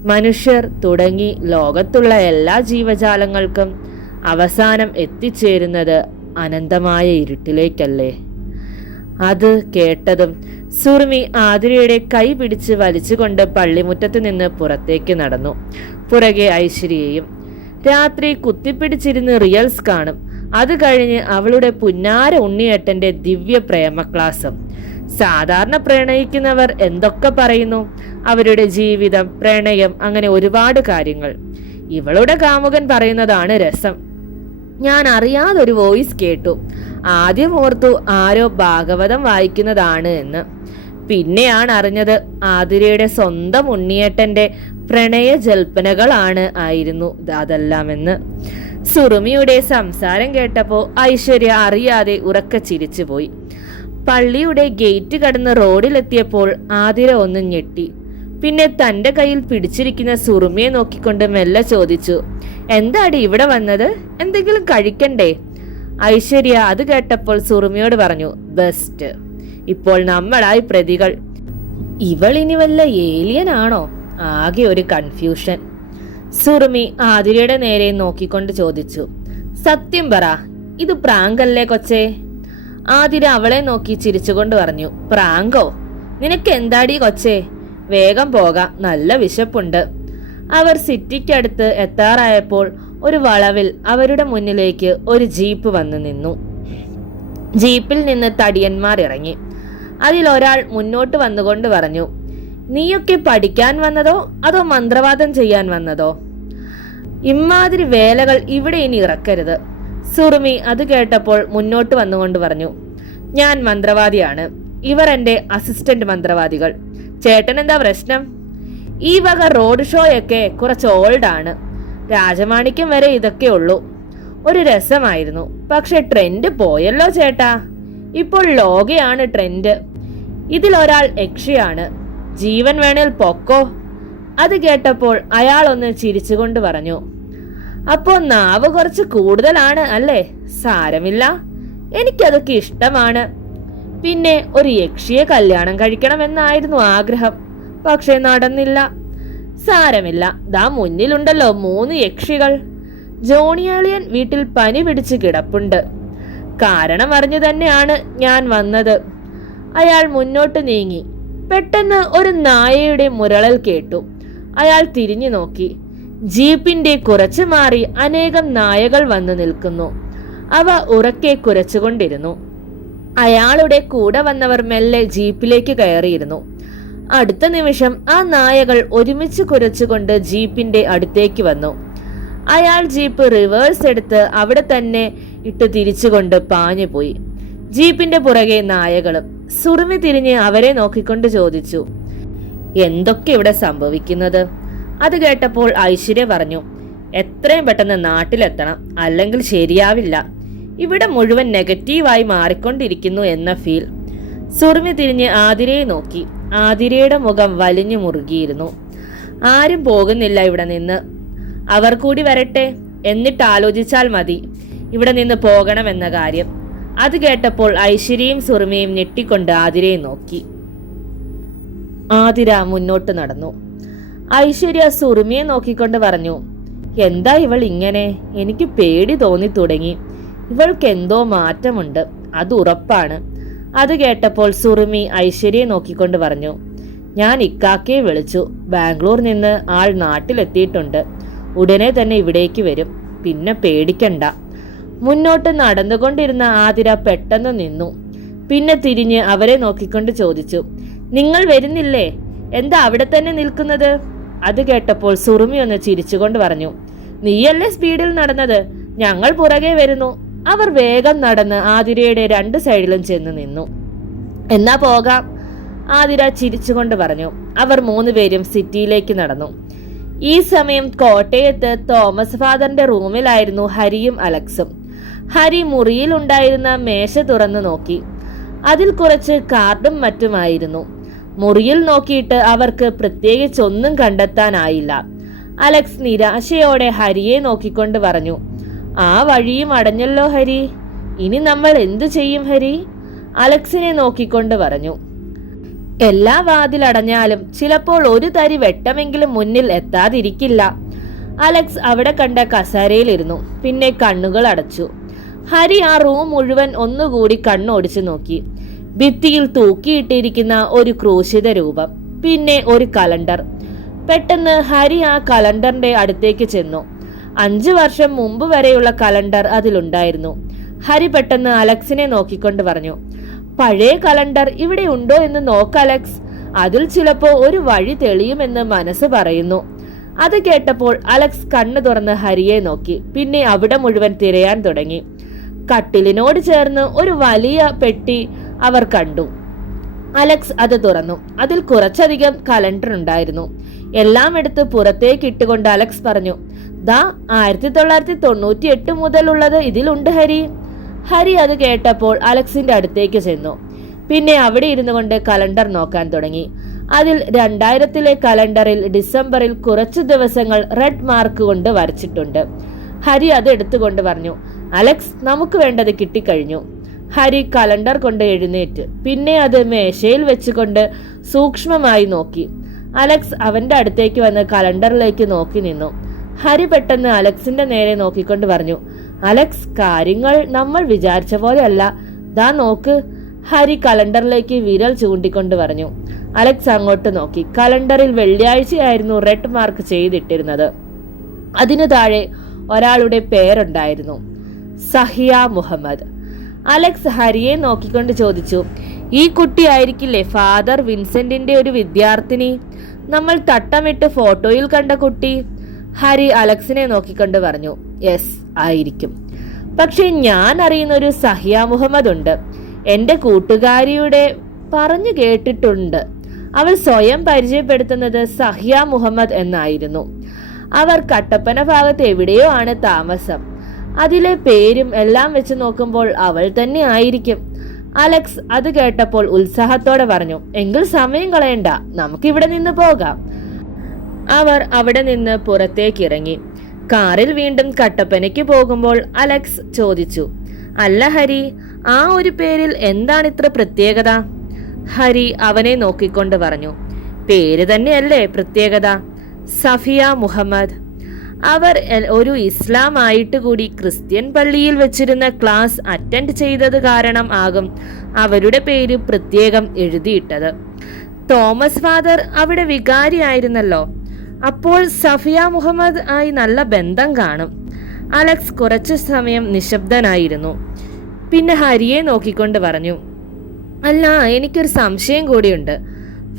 മനുഷ്യർ തുടങ്ങി ലോകത്തുള്ള എല്ലാ ജീവജാലങ്ങൾക്കും അവസാനം എത്തിച്ചേരുന്നത് അനന്തമായ ഇരുട്ടിലേക്കല്ലേ? അത് കേട്ടതും സുറുമി ആതിരയുടെ കൈ പിടിച്ച് വലിച്ചുകൊണ്ട് പള്ളിമുറ്റത്ത് നിന്ന് പുറത്തേക്ക് നടന്നു. പുറകെ ഐശ്വര്യയും രാത്രി കുത്തിപ്പിടിച്ചിരുന്ന് റിയൽസ് കാണും. അത് കഴിഞ്ഞ് അവളുടെ പുന്നാര ഉണ്ണിയേട്ടന്റെ ദിവ്യ പ്രേമ ക്ലാസ്സും സാധാരണ പ്രണയിക്കുന്നവർ എന്തൊക്കെ പറയുന്നു? അവരുടെ ജീവിതം പ്രണയം അങ്ങനെ ഒരുപാട് കാര്യങ്ങൾ. ഇവളുടെ കാമുകൻ പറയുന്നതാണ് രസം. ഞാൻ അറിയാതെ ഒരു വോയിസ് കേട്ടു. ആദ്യം ഓർത്തു ആരോ ഭാഗവതം വായിക്കുന്നതാണ് എന്ന്. പിന്നെയാണ് അറിഞ്ഞത് ആതിരയുടെ സ്വന്തം ഉണ്ണിയേട്ടന്റെ പ്രണയ ജൽപ്പനകളാണ് ആയിരുന്നു അതെല്ലാമെന്ന്. സുറുമിയുടെ സംസാരം കേട്ടപ്പോൾ ഐശ്വര്യ അറിയാതെ ഉറക്ക ചിരിച്ചുപോയി പള്ളിയുടെ ഗേറ്റ് കടന്ന് റോഡിലെത്തിയപ്പോൾ ആതിര ഒന്ന് ഞെട്ടി. പിന്നെ തന്റെ കയ്യിൽ പിടിച്ചിരിക്കുന്ന സുറുമിയെ നോക്കിക്കൊണ്ട് മെല്ലെ ചോദിച്ചു എന്താടി ഇവിടെ വന്നത്? എന്തെങ്കിലും കഴിക്കണ്ടേ? ഐശ്വര്യ അത് കേട്ടപ്പോൾ സുറുമിയോട് പറഞ്ഞു ബെസ്റ്റ് ഇപ്പോൾ നമ്മളായി പ്രതികൾ. ഇവൾ ഇനി വല്ല ഏലിയൻ ആണോ? ആകെ ഒരു കൺഫ്യൂഷൻ സുറുമി ആതിരയുടെ നേരെ നോക്കിക്കൊണ്ട് ചോദിച്ചു സത്യം പറ ഇത് പ്രാങ്കല്ലേ കൊച്ചേ? ആതിര അവളെ നോക്കി ചിരിച്ചുകൊണ്ട് പറഞ്ഞു പ്രാങ്കോ? നിനക്ക് എന്താടി കൊച്ചേ? വേഗം പോകാം നല്ല വിശപ്പുണ്ട്. അവർ സിറ്റിക്കടുത്ത് എത്താറായപ്പോൾ ഒരു വളവിൽ അവരുടെ മുന്നിലേക്ക് ഒരു ജീപ്പ് വന്നു നിന്നു. ജീപ്പിൽ നിന്ന് തടിയന്മാർ ഇറങ്ങി. അതിൽ ഒരാൾ മുന്നോട്ട് വന്നുകൊണ്ട് പറഞ്ഞു നീയൊക്കെ പഠിക്കാൻ വന്നതോ അതോ മന്ത്രവാദം ചെയ്യാൻ വന്നതോ? ഇമാതിരി വേലകൾ ഇവിടെ ഇനി ഇറക്കരുത്. സുറുമി അത് കേട്ടപ്പോൾ മുന്നോട്ട് വന്നുകൊണ്ട് പറഞ്ഞു ഞാൻ മന്ത്രവാദിയാണ്. ഇവർ എന്റെ അസിസ്റ്റന്റ് മന്ത്രവാദികൾ. ചേട്ടൻ എന്താ പ്രശ്നം? ഈ വക റോഡ് ഷോയൊക്കെ കുറച്ച് ഓൾഡാണ്. രാജമാണിക്യം വരെ ഇതൊക്കെ ഉള്ളൂ. ഒരു രസമായിരുന്നു. പക്ഷെ ട്രെൻഡ് പോയല്ലോ ചേട്ടാ. ഇപ്പോൾ ലോകയാണ് ട്രെൻഡ് ഇതിലൊരാൾ യക്ഷിയാണ്. ജീവൻ വേണേൽ പൊക്കോ? അത് കേട്ടപ്പോൾ അയാൾ ഒന്ന് ചിരിച്ചുകൊണ്ട് പറഞ്ഞു. അപ്പോ നാവ് കുറച്ച് കൂടുതലാണ് അല്ലേ? സാരമില്ല. എനിക്കതൊക്കെ ഇഷ്ടമാണ്. പിന്നെ ഒരു യക്ഷിയെ കല്യാണം കഴിക്കണമെന്നായിരുന്നു ആഗ്രഹം. പക്ഷെ നടന്നില്ല. സാരമില്ല. ദാ മുന്നിലുണ്ടല്ലോ മൂന്ന് യക്ഷികൾ. ജോണിയാളിയൻ വീട്ടിൽ പനി പിടിച്ച് കിടപ്പുണ്ട്. കാരണം അറിഞ്ഞു തന്നെയാണ് ഞാൻ വന്നത്. അയാൾ മുന്നോട്ട് നീങ്ങി. പെട്ടെന്ന് ഒരു നായയുടെ മുരളൽ കേട്ടു. അയാൾ തിരിഞ്ഞു നോക്കി. ജീപ്പിന്റെ കുറച്ചു മാറി അനേകം നായകൾ വന്നു നിൽക്കുന്നു. അവ ഉറക്കെ കുരച്ചുകൊണ്ടിരുന്നു. അയാളുടെ കൂടെ വന്നവർ മെല്ലെ ജീപ്പിലേക്ക് കയറിയിരുന്നു. അടുത്ത നിമിഷം ആ നായകൾ ഒരുമിച്ച് കുരച്ചുകൊണ്ട് ജീപ്പിന്റെ അടുത്തേക്ക് വന്നു. അയാൾ ജീപ്പ് റിവേഴ്സ് എടുത്ത് അവിടെ തന്നെ ഇട്ട് തിരിച്ചുകൊണ്ട് പാഞ്ഞു പോയി ജീപ്പിന്റെ പുറകെ നായകളും സുറുമി തിരിഞ്ഞ് അവരെ നോക്കിക്കൊണ്ട് ചോദിച്ചു എന്തൊക്കെ ഇവിടെ സംഭവിക്കുന്നത്? അത് കേട്ടപ്പോൾ ഐശ്വര്യ പറഞ്ഞു എത്രയും പെട്ടെന്ന് നാട്ടിലെത്തണം അല്ലെങ്കിൽ ശരിയാവില്ല. ഇവിടെ മുഴുവൻ നെഗറ്റീവായി മാറിക്കൊണ്ടിരിക്കുന്നു എന്ന ഫീൽ. സുറുമി തിരിഞ്ഞ് ആതിരയെ നോക്കി. ആതിരയുടെ മുഖം വലിഞ്ഞു മുറുകിയിരുന്നു. ആരും പോകുന്നില്ല ഇവിടെ നിന്ന്. അവർ കൂടി വരട്ടെ എന്നിട്ട് ആലോചിച്ചാൽ മതി. ഇവിടെ നിന്ന് പോകണമെന്ന കാര്യം. അത് കേട്ടപ്പോൾ ഐശ്വര്യയും സുറുമിയും ഞെട്ടിക്കൊണ്ട് ആതിരയെ നോക്കി. ആതിര മുന്നോട്ട് നടന്നു. ഐശ്വര്യ സുറുമിയെ നോക്കിക്കൊണ്ട് പറഞ്ഞു എന്താ ഇവൾ ഇങ്ങനെ? എനിക്ക് പേടി തോന്നി തുടങ്ങി. ഇവൾക്ക് എന്തോ മാറ്റമുണ്ട്. അത് ഉറപ്പാണ്. അത് കേട്ടപ്പോൾ സുറുമി ഐശ്വര്യയെ നോക്കിക്കൊണ്ട് പറഞ്ഞു ഞാൻ ഇക്കാക്കയെ വിളിച്ചു. ബാംഗ്ലൂർ നിന്ന് ആൾ നാട്ടിലെത്തിയിട്ടുണ്ട്. ഉടനെ തന്നെ ഇവിടേക്ക് വരും. പിന്നെ പേടിക്കണ്ട. മുന്നോട്ട് നടന്നുകൊണ്ടിരുന്ന ആതിര പെട്ടെന്ന് നിന്നു. പിന്നെ തിരിഞ്ഞ് അവരെ നോക്കിക്കൊണ്ട് ചോദിച്ചു നിങ്ങൾ വരുന്നില്ലേ? എന്താ അവിടെ തന്നെ നിൽക്കുന്നത്? അത് കേട്ടപ്പോൾ സുറുമി ഒന്ന് ചിരിച്ചുകൊണ്ട് പറഞ്ഞു നീയല്ലേ സ്പീഡിൽ നടന്നത്? ഞങ്ങൾ പുറകെ വരുന്നു. അവർ വേഗം നടന്ന് ആതിരയുടെ രണ്ട് സൈഡിലും ചെന്ന് നിന്നു. എന്നാ പോകാം? ആതിര ചിരിച്ചുകൊണ്ട് പറഞ്ഞു. അവർ മൂന്നുപേരും സിറ്റിയിലേക്ക് നടന്നു. ഈ സമയം കോട്ടയത്ത് തോമസ് ഫാദറിന്റെ റൂമിലായിരുന്നു ഹരിയും അലക്സും. ഹരി മുറിയിൽ ഉണ്ടായിരുന്ന മേശ തുറന്നു നോക്കി. അതിൽ കുറച്ച് കാർഡും മറ്റുമായിരുന്നു. മുറിയിൽ നോക്കിയിട്ട് അവർക്ക് പ്രത്യേകിച്ചൊന്നും കണ്ടെത്താനായില്ല. അലക്സ് നിരാശയോടെ ഹരിയെ നോക്കിക്കൊണ്ട് പറഞ്ഞു ആ വഴിയും അടഞ്ഞല്ലോ ഹരി. ഇനി നമ്മൾ എന്തു ചെയ്യും ഹരി? അലക്സിനെ നോക്കിക്കൊണ്ട് പറഞ്ഞു. എല്ലാ വാതിലടഞ്ഞാലും ചിലപ്പോൾ ഒരു തരി വെട്ടമെങ്കിലും മുന്നിൽ എത്താതിരിക്കില്ല. അലക്സ് അവിടെ കണ്ട കസേരയിലിരുന്നു. പിന്നെ കണ്ണുകൾ അടച്ചു. ഹരി ആ റൂം മുഴുവൻ ഒന്നുകൂടി കണ്ണോടിച്ചു നോക്കി. ഭിത്തിയിൽ തൂക്കിയിട്ടിരിക്കുന്ന ഒരു ക്രൂശിത രൂപം. പിന്നെ ഒരു കലണ്ടർ. പെട്ടെന്ന് ഹരി ആ കലണ്ടറിന്റെ അടുത്തേക്ക് ചെന്നു. അഞ്ചു വർഷം മുമ്പ് വരെയുള്ള കലണ്ടർ അതിലുണ്ടായിരുന്നു. ഹരി പെട്ടെന്ന് അലക്സിനെ നോക്കിക്കൊണ്ട് പറഞ്ഞു പഴയ കലണ്ടർ ഇവിടെ ഉണ്ടോ എന്ന് നോക്ക് അലക്സ്. അതിൽ ചിലപ്പോ ഒരു വഴി തെളിയുമെന്ന് മനസ്സ് പറയുന്നു. അത് കേട്ടപ്പോൾ അലക്സ് കണ്ണു തുറന്ന് ഹരിയെ നോക്കി പിന്നെ അവിടെ മുഴുവൻ തിരയാൻ തുടങ്ങി. കട്ടിലിനോട് ചേർന്ന് ഒരു വലിയ പെട്ടി അവർ കണ്ടു. അലക്സ് അത് തുറന്നു. അതിൽ കുറച്ചധികം കലണ്ടർ ഉണ്ടായിരുന്നു. എല്ലാം എടുത്ത് പുറത്തേക്ക് ഇട്ടുകൊണ്ട് അലക്സ് പറഞ്ഞു ദാ ആയിരത്തി തൊള്ളായിരത്തി തൊണ്ണൂറ്റി എട്ട് മുതലുള്ളത് ഇതിലുണ്ട് ഹരി. ഹരി അത് കേട്ടപ്പോൾ അലക്സിന്റെ അടുത്തേക്ക് ചെന്നു. പിന്നെ അവിടെ ഇരുന്നു കൊണ്ട് കലണ്ടർ നോക്കാൻ തുടങ്ങി. അതിൽ രണ്ടായിരത്തിലെ കലണ്ടറിൽ ഡിസംബറിൽ കുറച്ച് ദിവസങ്ങൾ റെഡ് മാർക്ക് കൊണ്ട് വരച്ചിട്ടുണ്ട്. ഹരി അത് എടുത്തുകൊണ്ട് പറഞ്ഞു അലക്സ് നമുക്ക് വേണ്ടത് കിട്ടിക്കഴിഞ്ഞു. ഹരി കലണ്ടർ കൊണ്ട് എഴുന്നേറ്റ്. പിന്നെ അത് മേശയിൽ വെച്ചുകൊണ്ട് സൂക്ഷ്മമായി നോക്കി. അലക്സ് അവന്റെ അടുത്തേക്ക് വന്ന് കലണ്ടറിലേക്ക് നോക്കി നിന്നു. ഹരി പെട്ടെന്ന് അലക്സിന്റെ നേരെ നോക്കിക്കൊണ്ട് പറഞ്ഞു അലക്സ് കാര്യങ്ങൾ നമ്മൾ വിചാരിച്ച പോലെയല്ല. ദാ നോക്ക്. ഹരി കലണ്ടറിലേക്ക് വിരൽ ചൂണ്ടിക്കൊണ്ട് പറഞ്ഞു. അലക്സ് അങ്ങോട്ട് നോക്കി. കലണ്ടറിൽ വെള്ളിയാഴ്ചയായിരുന്നു റെഡ് മാർക്ക് ചെയ്തിട്ടിരുന്നത്. അതിനു താഴെ ഒരാളുടെ പേരുണ്ടായിരുന്നു സഹിയ മുഹമ്മദ്. അലക്സ് ഹരിയെ നോക്കിക്കൊണ്ട് ചോദിച്ചു ഈ കുട്ടി ആയിരിക്കില്ലേ ഫാദർ വിൻസെന്റിന്റെ ഒരു വിദ്യാർത്ഥിനി? നമ്മൾ തട്ടമിട്ട് ഫോട്ടോയിൽ കണ്ട കുട്ടി. ഹരി അലക്സിനെ നോക്കിക്കൊണ്ട് പറഞ്ഞു യെസ് ആയിരിക്കും. പക്ഷെ ഞാൻ അറിയുന്ന ഒരു സഹിയ മുഹമ്മദ് ഉണ്ട്. എന്റെ കൂട്ടുകാരിയുടെ പറഞ്ഞു കേട്ടിട്ടുണ്ട്. അവൾ സ്വയം പരിചയപ്പെടുത്തുന്നത് സഹിയ മുഹമ്മദ് എന്നായിരുന്നു. അവർ കട്ടപ്പന ഭാഗത്ത് എവിടെയോ ആണ് താമസം. അതിലെ പേരും എല്ലാം വെച്ച് നോക്കുമ്പോൾ അവൾ തന്നെ ആയിരിക്കും. അലക്സ് അത് കേട്ടപ്പോൾ ഉത്സാഹത്തോടെ പറഞ്ഞു എങ്കിൽ സമയം കളയണ്ട. നമുക്കിവിടെ നിന്ന് പോകാം. അവർ അവിടെ നിന്ന് പുറത്തേക്കിറങ്ങി. കാറിൽ വീണ്ടും കട്ടപ്പനയ്ക്ക് പോകുമ്പോൾ അലക്സ് ചോദിച്ചു അല്ല ഹരി ആ ഒരു പേരിൽ എന്താണ് ഇത്ര പ്രത്യേകത? ഹരി അവനെ നോക്കിക്കൊണ്ട് പറഞ്ഞു പേര് തന്നെയല്ലേ പ്രത്യേകത? സഫിയ മുഹമ്മദ്. അവർ ഒരു ഇസ്ലാം ആയിട്ട് കൂടി ക്രിസ്ത്യൻ പള്ളിയിൽ വെച്ചിരുന്ന ക്ലാസ് അറ്റൻഡ് ചെയ്തത് കാരണം ആകും അവരുടെ പേര് പ്രത്യേകം എഴുതിയിട്ടത്. തോമസ് ഫാദർ അവിടെ വികാരിയായിരുന്നല്ലോ അപ്പോൾ സഫിയ മുഹമ്മദ് ആയി നല്ല ബന്ധം കാണും. അലക്സ് കുറച്ചു സമയം നിശബ്ദനായിരുന്നു. പിന്നെ ഹരിയെ നോക്കിക്കൊണ്ട് പറഞ്ഞു അല്ല എനിക്കൊരു സംശയം കൂടിയുണ്ട്.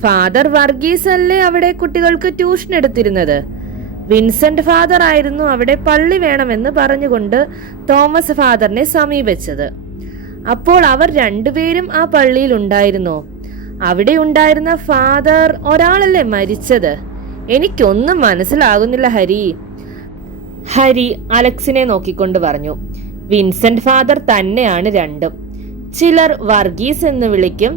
ഫാദർ വർഗീസ് അല്ലേ അവിടെ കുട്ടികൾക്ക് ട്യൂഷൻ എടുത്തിരുന്നത്? വിൻസെന്റ് ഫാദർ ആയിരുന്നു അവിടെ പള്ളി വേണമെന്ന് പറഞ്ഞുകൊണ്ട് തോമസ് ഫാദറിനെ സമീപിച്ചത്. അപ്പോൾ അവർ രണ്ടുപേരും ആ പള്ളിയിൽ ഉണ്ടായിരുന്നു? അവിടെ ഉണ്ടായിരുന്ന ഫാദർ ഒരാളല്ലേ മരിച്ചത്? എനിക്കൊന്നും മനസ്സിലാകുന്നില്ല ഹരി. ഹരി അലക്സിനെ നോക്കിക്കൊണ്ട് പറഞ്ഞു. വിൻസെന്റ് ഫാദർ തന്നെയാണ് രണ്ടും. ചിലർ വർഗീസ് എന്ന് വിളിക്കും.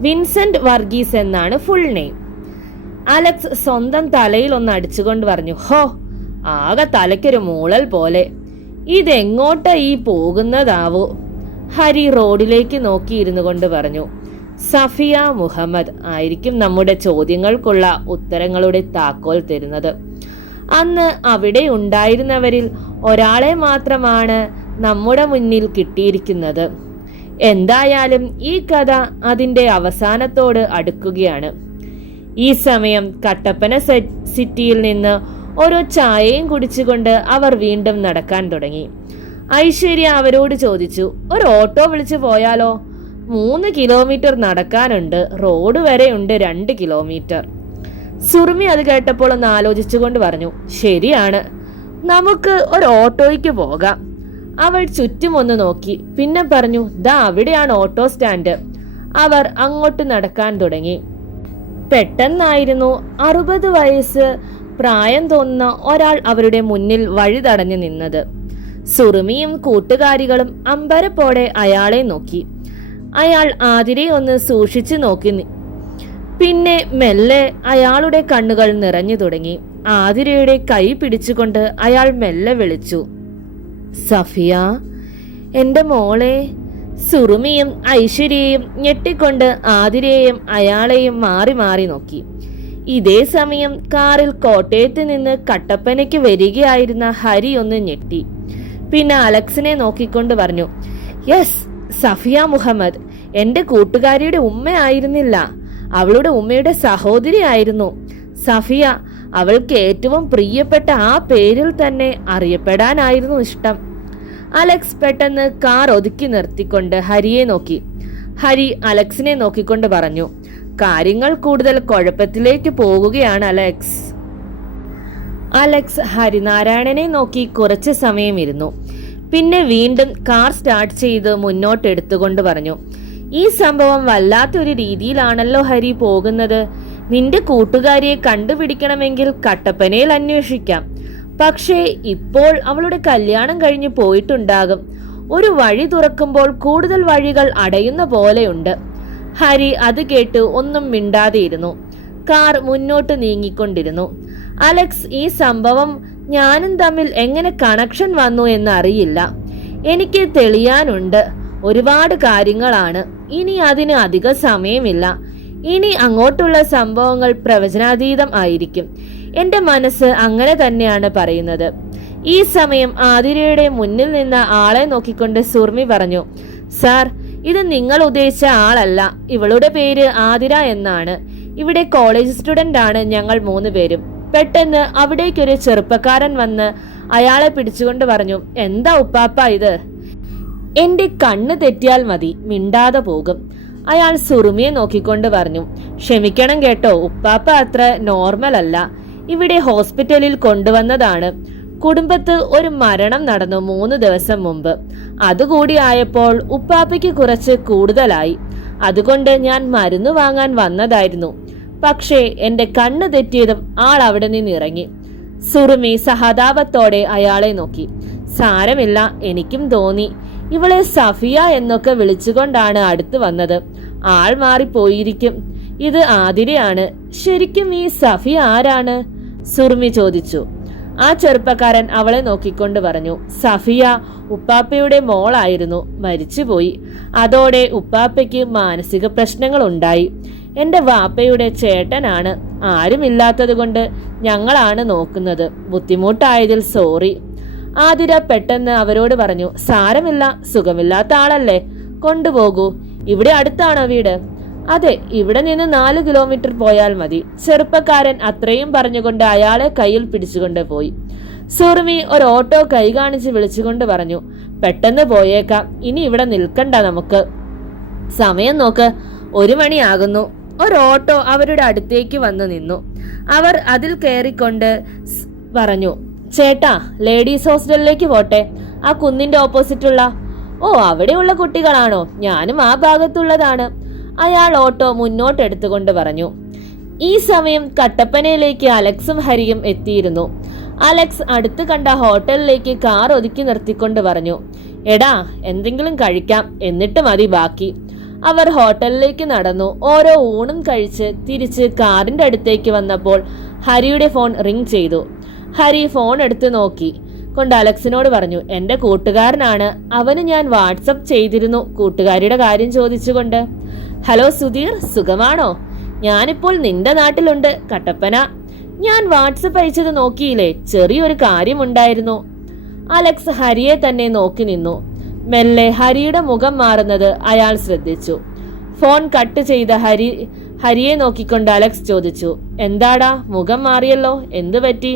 വിൻസെന്റ് വർഗീസ് എന്നാണ് ഫുൾ നെയിം. അലക്സ് സ്വന്തം തലയിൽ ഒന്ന് അടിച്ചുകൊണ്ട് പറഞ്ഞു ഹോ ആകെ തലയ്ക്കൊരു മൂളൽ പോലെ. ഇതെങ്ങോട്ടാ ഈ പോകുന്നതാവോ? ഹരി റോഡിലേക്ക് നോക്കിയിരുന്നു കൊണ്ട് പറഞ്ഞു. സഫിയ മുഹമ്മദ് ആയിരിക്കും നമ്മുടെ ചോദ്യങ്ങൾക്കുള്ള ഉത്തരങ്ങളുടെ താക്കോൽ തരുന്നത്. അന്ന് അവിടെ ഉണ്ടായിരുന്നവരിൽ ഒരാളെ മാത്രമാണ് നമ്മുടെ മുന്നിൽ കിട്ടിയിരിക്കുന്നത്. എന്തായാലും ഈ കഥ അതിന്റെ അവസാനത്തോട് അടുക്കുകയാണ്. ഈ സമയം കട്ടപ്പന സിറ്റിയിൽ നിന്ന് ഓരോ ചായയും കുടിച്ചുകൊണ്ട് അവർ വീണ്ടും നടക്കാൻ തുടങ്ങി. ഐശ്വര്യ അവരോട് ചോദിച്ചു ഒരു ഓട്ടോ വിളിച്ചു പോയാലോ? മൂന്ന് കിലോമീറ്റർ നടക്കാനുണ്ട്. റോഡ് വരെ ഉണ്ട് രണ്ട് കിലോമീറ്റർ. സുറുമി അത് കേട്ടപ്പോൾ ഒന്ന് ആലോചിച്ചുകൊണ്ട് പറഞ്ഞു ശരിയാണ്. നമുക്ക് ഒരു ഓട്ടോയ്ക്ക് പോകാം. അവൾ ചുറ്റും ഒന്ന് നോക്കി. പിന്നെ പറഞ്ഞു ദാ അവിടെയാണ് ഓട്ടോ സ്റ്റാൻഡ്. അവർ അങ്ങോട്ട് നടക്കാൻ തുടങ്ങി. പെട്ടെന്നായിരുന്നു അറുപത് വയസ്സ് പ്രായം തോന്നുന്ന ഒരാൾ അവരുടെ മുന്നിൽ വഴി തടഞ്ഞു നിന്നത്. സുറുമിയും കൂട്ടുകാരികളും അമ്പരപ്പോടെ അയാളെ നോക്കി. അയാൾ ആതിരെ ഒന്ന് സൂക്ഷിച്ചു നോക്കി പിന്നെ മെല്ലെ അയാളുടെ കണ്ണുകൾ നിറഞ്ഞു തുടങ്ങി. ആതിരയുടെ കൈ പിടിച്ചുകൊണ്ട് അയാൾ മെല്ലെ വിളിച്ചു. സഫിയ എന്റെ മോളെ സുറുമിയും ഐശ്വര്യയും ഞെട്ടിക്കൊണ്ട് ആതിരയെയും അയാളെയും മാറി മാറി നോക്കി. ഇതേ സമയം കാറിൽ കോട്ടയത്ത് നിന്ന് കട്ടപ്പനയ്ക്ക് വരികയായിരുന്ന ഹരി ഒന്ന് ഞെട്ടി. പിന്നെ അലക്സിനെ നോക്കിക്കൊണ്ട് പറഞ്ഞു യെസ് സഫിയ മുഹമ്മദ് എന്റെ കൂട്ടുകാരിയുടെ ഉമ്മയായിരുന്നില്ല. അവളുടെ ഉമ്മയുടെ സഹോദരിയായിരുന്നു സഫിയ അവൾക്ക് ഏറ്റവും പ്രിയപ്പെട്ട ആ പേരിൽ തന്നെ അറിയപ്പെടാനായിരുന്നു ഇഷ്ടം. അലക്സ് പെട്ടെന്ന് കാർ ഒതുക്കി നിർത്തിക്കൊണ്ട് ഹരിയെ നോക്കി. ഹരി അലക്സിനെ നോക്കിക്കൊണ്ട് പറഞ്ഞു കാര്യങ്ങൾ കൂടുതൽ കുഴപ്പത്തിലേക്ക് പോകുകയാണ് അലക്സ്. അലക്സ് ഹരിനാരായണനെ നോക്കി കുറച്ച് സമയം ഇരുന്നു പിന്നെ വീണ്ടും കാർ സ്റ്റാർട്ട് ചെയ്ത് മുന്നോട്ട് എടുത്തുകൊണ്ട് പറഞ്ഞു. ഈ സംഭവം വല്ലാത്തൊരു രീതിയിലാണല്ലോ ഹരി പോകുന്നത്. നിന്റെ കൂട്ടുകാരിയെ കണ്ടുപിടിക്കണമെങ്കിൽ കട്ടപ്പനയിൽ അന്വേഷിക്കാം. പക്ഷേ ഇപ്പോൾ അവളുടെ കല്യാണം കഴിഞ്ഞു പോയിട്ടുണ്ടാകും. ഒരു വഴി തുറക്കുമ്പോൾ കൂടുതൽ വഴികൾ അടയുന്ന പോലെയുണ്ട്. ഹരി അത് കേട്ട് ഒന്നും മിണ്ടാതെയിരുന്നു. കാർ മുന്നോട്ട് നീങ്ങിക്കൊണ്ടിരുന്നു. അലക്സ് ഈ സംഭവം ഞാനും തമ്മിൽ എങ്ങനെ കണക്ഷൻ വന്നു എന്ന് അറിയില്ല എനിക്ക് തെളിയാനുണ്ട്. ഒരുപാട് കാര്യങ്ങളാണ്. ഇനി അതിന് അധിക സമയമില്ല. ഇനി അങ്ങോട്ടുള്ള സംഭവങ്ങൾ പ്രവചനാതീതം ആയിരിക്കും. എന്റെ മനസ്സ് അങ്ങനെ തന്നെയാണ് പറയുന്നത്. ഈ സമയം ആതിരയുടെ മുന്നിൽ നിന്ന് ആളെ നോക്കിക്കൊണ്ട് സുർമി പറഞ്ഞു സാർ ഇത് നിങ്ങൾ ഉദ്ദേശിച്ച ആളല്ല. ഇവളുടെ പേര് ആതിര എന്നാണ്. ഇവിടെ കോളേജ് സ്റ്റുഡന്റ് ആണ് ഞങ്ങൾ മൂന്ന് പേരും പെട്ടെന്ന് അവിടേക്കൊരു ചെറുപ്പക്കാരൻ വന്ന് അയാളെ പിടിച്ചുകൊണ്ട് പറഞ്ഞു എന്താ ഉപ്പാപ്പ ഇത്? എന്റെ കണ്ണ് തെറ്റിയാൽ മതി മിണ്ടാതെ പോകും. അയാൾ സുറുമിയെ നോക്കിക്കൊണ്ട് പറഞ്ഞു ക്ഷമിക്കണം കേട്ടോ ഉപ്പാപ്പ അത്ര നോർമൽ അല്ല. ഇവിടെ ഹോസ്പിറ്റലിൽ കൊണ്ടുവന്നതാണ്. കുടുംബത്ത് ഒരു മരണം നടന്നു മൂന്ന് ദിവസം മുമ്പ്. അതുകൂടി ആയപ്പോൾ ഉപ്പാപ്പയ്ക്ക് കുറച്ച് കൂടുതലായി. അതുകൊണ്ട് ഞാൻ മരുന്ന് വാങ്ങാൻ വന്നതായിരുന്നു. പക്ഷേ എന്റെ കണ്ണ് തെറ്റിയതും ആൾ അവിടെ നിന്ന് ഇറങ്ങി. സുറുമി സഹതാപത്തോടെ അയാളെ നോക്കി. സാരമില്ല എനിക്കും തോന്നി. ഇവളെ സഫിയ എന്നൊക്കെ വിളിച്ചുകൊണ്ടാണ് അടുത്ത് വന്നത്. ആൾ മാറിപ്പോയിരിക്കും. ഇത് ആതിരയാണ്. ശരിക്കും ഈ സഫിയ ആരാണ്? സുറുമി ചോദിച്ചു. ആ ചെറുപ്പക്കാരൻ അവളെ നോക്കിക്കൊണ്ട് പറഞ്ഞു സഫിയ ഉപ്പാപ്പയുടെ മോളായിരുന്നു. മരിച്ചുപോയി. അതോടെ ഉപ്പാപ്പയ്ക്ക് മാനസിക പ്രശ്നങ്ങൾ ഉണ്ടായി എന്റെ വാപ്പയുടെ ചേട്ടനാണ്. ആരുമില്ലാത്തത് കൊണ്ട് ഞങ്ങളാണ് നോക്കുന്നത്. ബുദ്ധിമുട്ടായതിൽ സോറി. ആതിര പെട്ടെന്ന് അവരോട് പറഞ്ഞു സാരമില്ല സുഖമില്ലാത്ത ആളല്ലേ. കൊണ്ടുപോകൂ. ഇവിടെ അടുത്താണോ വീട്? അതെ ഇവിടെ നിന്ന് നാല് കിലോമീറ്റർ പോയാൽ മതി. ചെറുപ്പക്കാരൻ അത്രയും പറഞ്ഞുകൊണ്ട് അയാളെ കയ്യിൽ പിടിച്ചുകൊണ്ട് പോയി. സുറുമി ഒരു ഓട്ടോ കൈ കാണിച്ച് വിളിച്ചുകൊണ്ട് പറഞ്ഞു പെട്ടെന്ന് പോയേക്കാം. ഇനി ഇവിടെ നിൽക്കണ്ട നമുക്ക്. സമയം നോക്ക്. ഒരു മണിയാകുന്നു. ഒരു ഓട്ടോ അവരുടെ അടുത്തേക്ക് വന്നു നിന്നു. അവർ അതിൽ കയറിക്കൊണ്ട് പറഞ്ഞു ചേട്ടാ ലേഡീസ് ഹോസ്റ്റലിലേക്ക് പോട്ടെ. ആ കുന്നിന്റെ ഓപ്പോസിറ്റുള്ള ഓ അവിടെയുള്ള കുട്ടികളാണോ? ഞാനും ആ ഭാഗത്തുള്ളതാണ്. അയാൾ ഓട്ടോ മുന്നോട്ട് എടുത്തുകൊണ്ട് പറഞ്ഞു. ഈ സമയം കട്ടപ്പനയിലേക്ക് അലക്സും ഹരിയും എത്തിയിരുന്നു. അലക്സ് അടുത്ത് കണ്ട ഹോട്ടലിലേക്ക് കാർ ഒതുക്കി നിർത്തിക്കൊണ്ട് പറഞ്ഞു എടാ എന്തെങ്കിലും കഴിക്കാം. എന്നിട്ട് മതി ബാക്കി. അവർ ഹോട്ടലിലേക്ക് നടന്നു. ഓരോ ഊണും കഴിച്ച് തിരിച്ച് കാറിന്റെ അടുത്തേക്ക് വന്നപ്പോൾ ഹരിയുടെ ഫോൺ റിംഗ് ചെയ്തു. ഹരി ഫോൺ എടുത്ത് നോക്കി. കൊണ്ട് അലക്സിനോട് പറഞ്ഞു എന്റെ കൂട്ടുകാരനാണ്. അവന് ഞാൻ വാട്സപ്പ് ചെയ്തിരുന്നു. കൂട്ടുകാരിയുടെ കാര്യം ചോദിച്ചുകൊണ്ട്. ഹലോ സുധീർ സുഖമാണോ? ഞാനിപ്പോൾ നിന്റെ നാട്ടിലുണ്ട് കട്ടപ്പന. ഞാൻ വാട്സപ്പ് അയച്ചത് നോക്കിയില്ലേ? ചെറിയൊരു കാര്യമുണ്ടായിരുന്നു. അലക്സ് ഹരിയെ തന്നെ നോക്കി നിന്നു. മെല്ലെ ഹരിയുടെ മുഖം മാറുന്നത് അയാൾ ശ്രദ്ധിച്ചു. ഫോൺ കട്ട് ചെയ്ത ഹരി ഹരിയെ നോക്കിക്കൊണ്ട് അലക്സ് ചോദിച്ചു എന്താടാ മുഖം മാറിയല്ലോ എന്തു പറ്റി?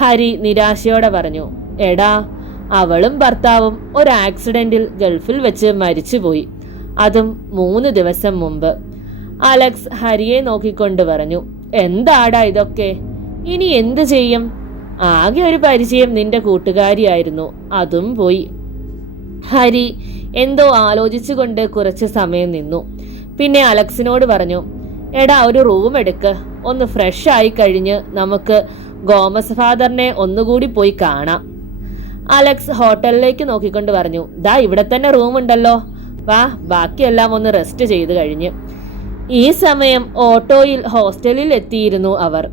ഹരി നിരാശയോടെ പറഞ്ഞു എടാ അവളും ഭർത്താവും ഒരു ആക്സിഡന്റിൽ ഗൾഫിൽ വെച്ച് മരിച്ചുപോയി. അതും മൂന്ന് ദിവസം മുമ്പ്. അലക്സ് ഹരിയെ നോക്കിക്കൊണ്ട് പറഞ്ഞു എന്താടാ ഇതൊക്കെ? ഇനി എന്തു ചെയ്യും? ആകെ ഒരു പരിചയം നിന്റെ കൂട്ടുകാരിയായിരുന്നു. അതും പോയി. ഹരി എന്തോ ആലോചിച്ചുകൊണ്ട് കുറച്ച് സമയം നിന്നു. പിന്നെ അലക്സിനോട് പറഞ്ഞു എടാ ഒരു റൂം എടുക്ക്. ഒന്ന് ഫ്രഷ് ആയി കഴിഞ്ഞ് നമുക്ക് ഗോമസ് ഫാദറിനെ ഒന്നുകൂടി പോയി കാണാം. അലക്സ് ഹോട്ടലിലേക്ക് നോക്കിക്കൊണ്ട് പറഞ്ഞു ദാ ഇവിടെ തന്നെ റൂം ഉണ്ടല്ലോ. വാ ബാക്കിയെല്ലാം ഒന്ന് റെസ്റ്റ് ചെയ്ത് കഴിഞ്ഞ്. ഈ സമയം ഓട്ടോയിൽ ഹോസ്റ്റലിൽ എത്തിയിരുന്നു അവർ.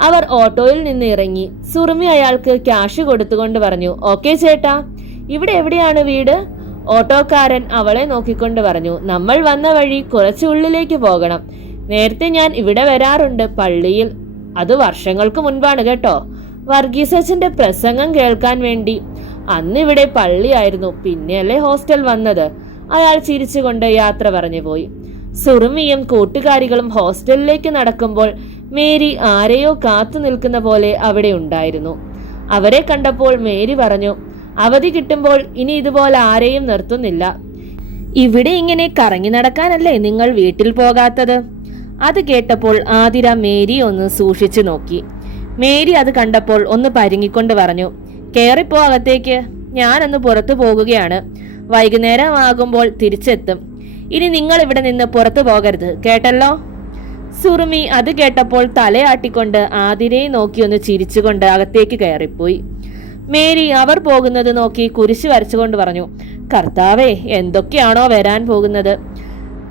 അവർ ഓട്ടോയിൽ നിന്ന് ഇറങ്ങി. സുറുമി അയാൾക്ക് ക്യാഷ് കൊടുത്തുകൊണ്ട് പറഞ്ഞു ഓക്കെ ചേട്ടാ. ഇവിടെ എവിടെയാണ് വീട്? ഓട്ടോക്കാരൻ അവളെ നോക്കിക്കൊണ്ട് പറഞ്ഞു നമ്മൾ വന്ന വഴി കുറച്ച് ഉള്ളിലേക്ക് പോകണം. നേരത്തെ ഞാൻ ഇവിടെ വരാറുണ്ട് പള്ളിയിൽ. അത് വർഷങ്ങൾക്ക് മുൻപാണ് കേട്ടോ. വർഗീസച്ചന്റെ പ്രസംഗം കേൾക്കാൻ വേണ്ടി. അന്ന് ഇവിടെ പള്ളിയായിരുന്നു പിന്നെയല്ലേ ഹോസ്റ്റൽ വന്നത്. അയാൾ ചിരിച്ചുകൊണ്ട് യാത്ര പറഞ്ഞു പോയി. സുറുമിയും കൂട്ടുകാരികളും ഹോസ്റ്റലിലേക്ക് നടക്കുമ്പോൾ മേരി ആരെയോ കാത്തു നിൽക്കുന്ന പോലെ അവിടെ ഉണ്ടായിരുന്നു. അവരെ കണ്ടപ്പോൾ മേരി പറഞ്ഞു അവധി കിട്ടുമ്പോൾ ഇനി ഇതുപോലെ ആരെയും നിർത്തുന്നില്ല. ഇവിടെ ഇങ്ങനെ കറങ്ങി നടക്കാനല്ലേ നിങ്ങൾ വീട്ടിൽ പോകാത്തത്? അത് കേട്ടപ്പോൾ ആതിര മേരി ഒന്ന് സൂക്ഷിച്ചു നോക്കി. മേരി അത് കണ്ടപ്പോൾ ഒന്ന് പരുങ്ങിക്കൊണ്ട് പറഞ്ഞു കയറിപ്പോ അകത്തേക്ക്. ഞാനൊന്ന് പുറത്തു പോകുകയാണ്. വൈകുന്നേരം ആകുമ്പോൾ തിരിച്ചെത്തും. ഇനി നിങ്ങൾ ഇവിടെ നിന്ന് പുറത്തു പോകരുത് കേട്ടല്ലോ? സുറുമി അത് കേട്ടപ്പോൾ തലയാട്ടിക്കൊണ്ട് ആതിരയെ നോക്കി ഒന്ന് ചിരിച്ചുകൊണ്ട് അകത്തേക്ക് കയറിപ്പോയി. മേരി അവർ പോകുന്നത് നോക്കി കുരിശ് വരച്ചുകൊണ്ട് പറഞ്ഞു കർത്താവേ എന്തൊക്കെയാണോ വരാൻ പോകുന്നത്?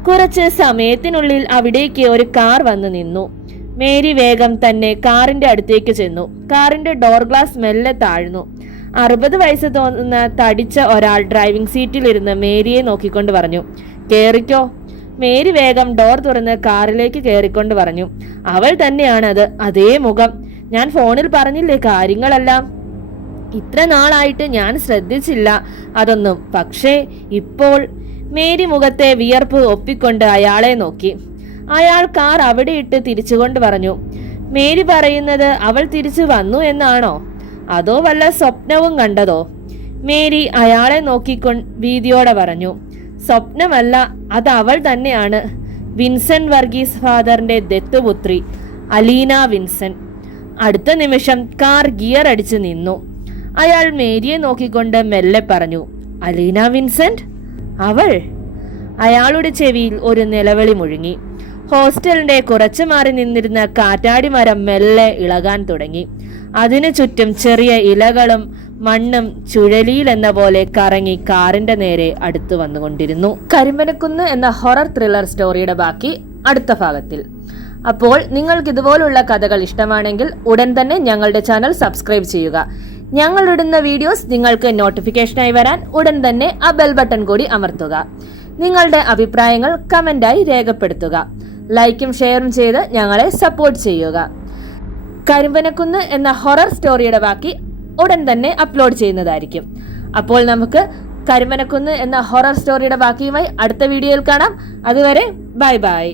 കുറച്ച് സമയത്തിനുള്ളിൽ അവിടേക്ക് ഒരു കാർ വന്നു നിന്നു. മേരി വേഗം തന്നെ കാറിന്റെ അടുത്തേക്ക് ചെന്നു. കാറിന്റെ ഡോർ ഗ്ലാസ് മെല്ലെ താഴ്ന്നു. അറുപത് വയസ്സ് തോന്നുന്ന തടിച്ച ഒരാൾ ഡ്രൈവിംഗ് സീറ്റിലിരുന്ന് മേരിയെ നോക്കിക്കൊണ്ട് പറഞ്ഞു കേറിക്കോ. മേരി വേഗം ഡോർ തുറന്ന് കാറിലേക്ക് കയറിക്കൊണ്ട് പറഞ്ഞു അവൾ തന്നെയാണത് അതേ മുഖം. ഞാൻ ഫോണിൽ പറഞ്ഞില്ലേ കാര്യങ്ങളെല്ലാം? ഇത്ര നാളായിട്ട് ഞാൻ ശ്രദ്ധിച്ചില്ല അതൊന്നും. പക്ഷേ ഇപ്പോൾ മേരി മുഖത്തെ വിയർപ്പ് ഒപ്പിക്കൊണ്ട് അയാളെ നോക്കി. അയാൾ കാർ അവിടെ ഇട്ട് തിരിച്ചുകൊണ്ട് പറഞ്ഞു മേരി പറയുന്നത് അവൾ തിരിച്ചു വന്നു എന്നാണോ? അതോ വല്ല സ്വപ്നവും കണ്ടതോ? മേരി അയാളെ നോക്കിക്കൊ വീതിയോടെ പറഞ്ഞു സ്വപ്നമല്ല അത് അവൾ തന്നെയാണ്. വിൻസെന്റ് വർഗീസ് ഫാദറിന്റെ ദത്തുപുത്രി അലീന വിൻസെന്റ്. അടുത്ത നിമിഷം കാർ ഗിയർ അടിച്ചു നിന്നു. അയാൾ മേരിയെ നോക്കിക്കൊണ്ട് മെല്ലെ പറഞ്ഞു അലീന വിൻസെന്റ്? അവൾ. അയാളുടെ ചെവിയിൽ ഒരു നിലവിളി മുഴുങ്ങി. ഹോസ്റ്റലിന്റെ കുറച്ചു മാറി നിന്നിരുന്ന കാറ്റാടി മരം മെല്ലെ ഇളകാൻ തുടങ്ങി. അതിനു ചുറ്റും ചെറിയ ഇലകളും മണ്ണും ചുഴലിയിൽ എന്ന പോലെ കറങ്ങി കാറിന്റെ നേരെ അടുത്തു വന്നുകൊണ്ടിരുന്നു. കരിമ്പനക്കുന്ന് എന്ന ഹൊറർ ത്രില്ലർ സ്റ്റോറിയുടെ ബാക്കി അടുത്ത ഭാഗത്തിൽ. അപ്പോൾ നിങ്ങൾക്ക് ഇതുപോലുള്ള കഥകൾ ഇഷ്ടമാണെങ്കിൽ ഉടൻ തന്നെ ഞങ്ങളുടെ ചാനൽ സബ്സ്ക്രൈബ് ചെയ്യുക. ഞങ്ങൾ ഇടുന്ന വീഡിയോസ് നിങ്ങൾക്ക് നോട്ടിഫിക്കേഷനായി വരാൻ ഉടൻ തന്നെ ആ ബെൽ ബട്ടൺ കൂടി അമർത്തുക. നിങ്ങളുടെ അഭിപ്രായങ്ങൾ കമന്റായി രേഖപ്പെടുത്തുക. ലൈക്കും ഷെയറും ചെയ്ത് ഞങ്ങളെ സപ്പോർട്ട് ചെയ്യുക. കരിമ്പനക്കുന്ന് എന്ന ഹൊറർ സ്റ്റോറിയുടെ ബാക്കി ഉടൻ തന്നെ അപ്ലോഡ് ചെയ്യുന്നതായിരിക്കും. അപ്പോൾ നമുക്ക് കരിമ്പനക്കുന്ന് എന്ന ഹൊറർ സ്റ്റോറിയുടെ ബാക്കിയുമായി അടുത്ത വീഡിയോയിൽ കാണാം. അതുവരെ ബൈ ബൈ.